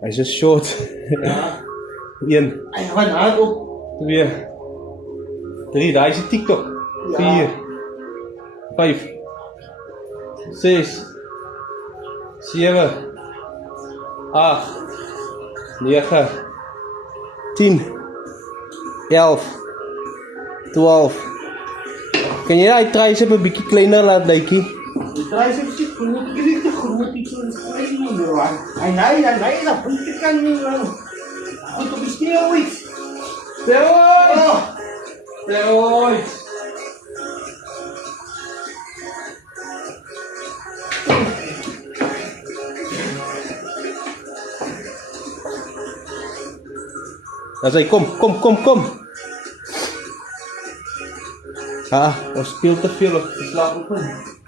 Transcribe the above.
Hij is een short. Ja. 1, Hij gaat hard op. 2, 3, daar is een TikTok. 4, 5, 6, 7, 8, 9, 10, 11, 12. Kan jy daai tricep 'n bietjie kleiner laat lykie? Die tricep zit groot, ik weet de groot, ik zo'n klein niet meer aan. Hij, dat puntje kan niet meer. Goed op de steroids. Steroids! Steroids! Daar zei kom. Ah, ons speelt te veel of slaap op in.